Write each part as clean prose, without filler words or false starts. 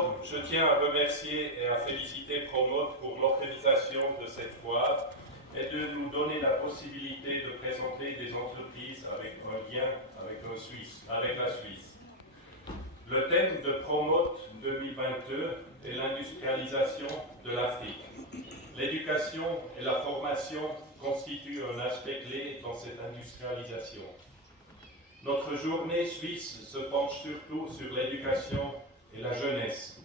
Je tiens à remercier et à féliciter Promote pour l'organisation de cette foire et de nous donner la possibilité de présenter des entreprises avec un lien avec la Suisse. Le thème de Promote 2022 est l'industrialisation de l'Afrique. L'éducation et la formation constituent un aspect clé dans cette industrialisation. Notre journée suisse se penche surtout sur l'éducation et la jeunesse.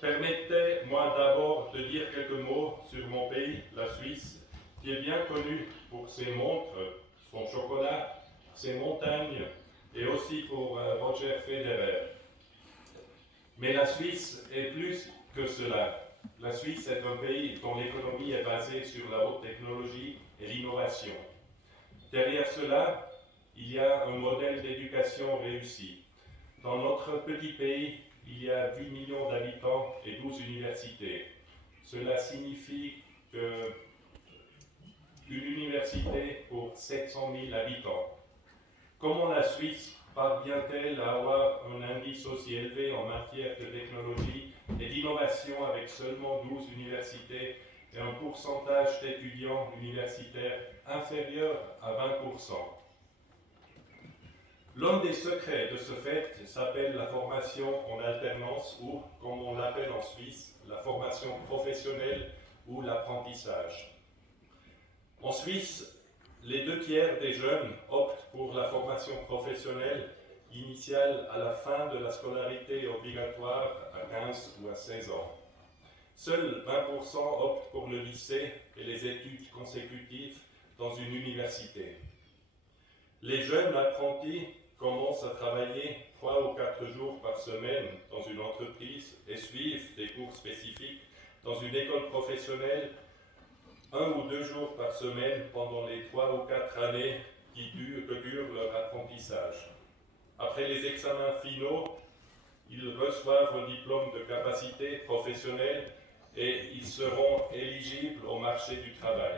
Permettez-moi d'abord de dire quelques mots sur mon pays, la Suisse, qui est bien connu pour ses montres, son chocolat, ses montagnes et aussi pour Roger Federer. Mais la Suisse est plus que cela. La Suisse est un pays dont l'économie est basée sur la haute technologie et l'innovation. Derrière cela, il y a un modèle d'éducation réussi. Dans notre petit pays, il y a 10 millions d'habitants et 12 universités. Cela signifie qu'une université pour 700 000 habitants. Comment la Suisse parvient-elle à avoir un indice aussi élevé en matière de technologie et d'innovation avec seulement 12 universités et un pourcentage d'étudiants universitaires inférieur à 20%? L'un des secrets de ce fait s'appelle la formation en alternance ou, comme on l'appelle en Suisse, la formation professionnelle ou l'apprentissage. En Suisse, les 2/3 des jeunes optent pour la formation professionnelle initiale à la fin de la scolarité obligatoire à 15 ou à 16 ans. Seuls 20% optent pour le lycée et les études consécutives dans une université. Les jeunes apprentis commencent à travailler 3 ou 4 jours par semaine dans une entreprise et suivent des cours spécifiques dans une école professionnelle 1 ou 2 jours par semaine pendant les 3 ou 4 années que dure leur apprentissage. Après les examens finaux, ils reçoivent un diplôme de capacité professionnelle et ils seront éligibles au marché du travail.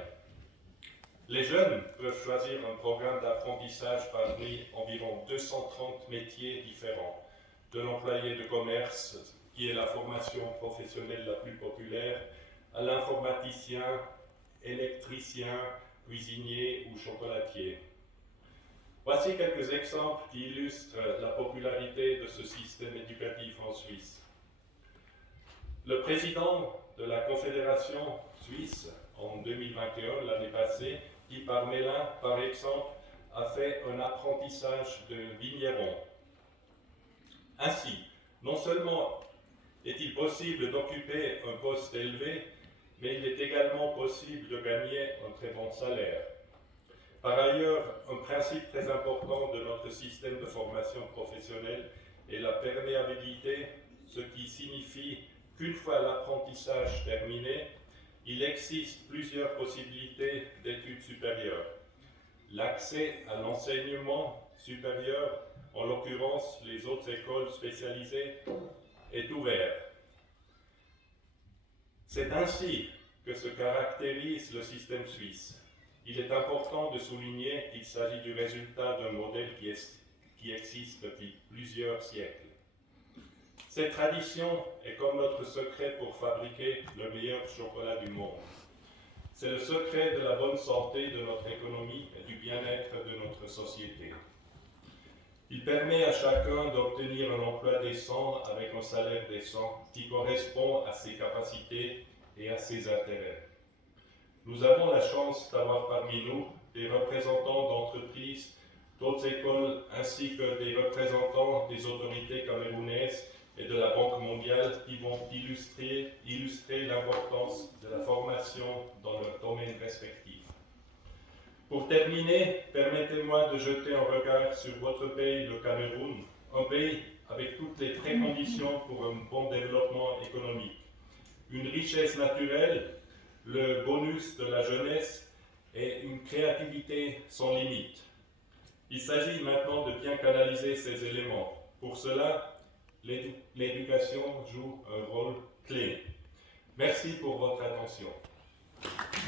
Les jeunes peuvent choisir un programme d'apprentissage parmi environ 230 métiers différents, de l'employé de commerce, qui est la formation professionnelle la plus populaire, à l'informaticien, électricien, cuisinier ou chocolatier. Voici quelques exemples qui illustrent la popularité de ce système éducatif en Suisse. Le président de la Confédération suisse en 2021, l'année passée, Guy Parmelin, par exemple, a fait un apprentissage de vigneron. Ainsi, non seulement est-il possible d'occuper un poste élevé, mais il est également possible de gagner un très bon salaire. Par ailleurs, un principe très important de notre système de formation professionnelle est la perméabilité, ce qui signifie qu'une fois l'apprentissage terminé, il existe plusieurs possibilités d'études supérieures. L'accès à l'enseignement supérieur, en l'occurrence les autres écoles spécialisées, est ouvert. C'est ainsi que se caractérise le système suisse. Il est important de souligner qu'il s'agit du résultat d'un modèle qui existe depuis plusieurs siècles. Cette tradition est comme notre secret pour fabriquer le meilleur chocolat du monde. C'est le secret de la bonne santé de notre économie et du bien-être de notre société. Il permet à chacun d'obtenir un emploi décent avec un salaire décent qui correspond à ses capacités et à ses intérêts. Nous avons la chance d'avoir parmi nous des représentants d'entreprises, d'autres écoles, ainsi que des représentants des autorités camerounaises et de la Banque mondiale qui vont illustrer l'importance de la formation dans leurs domaines respectifs. Pour terminer, permettez-moi de jeter un regard sur votre pays, le Cameroun, un pays avec toutes les préconditions pour un bon développement économique. Une richesse naturelle, le bonus de la jeunesse et une créativité sans limite. Il s'agit maintenant de bien canaliser ces éléments. Pour cela, l'éducation joue un rôle clé. Merci pour votre attention.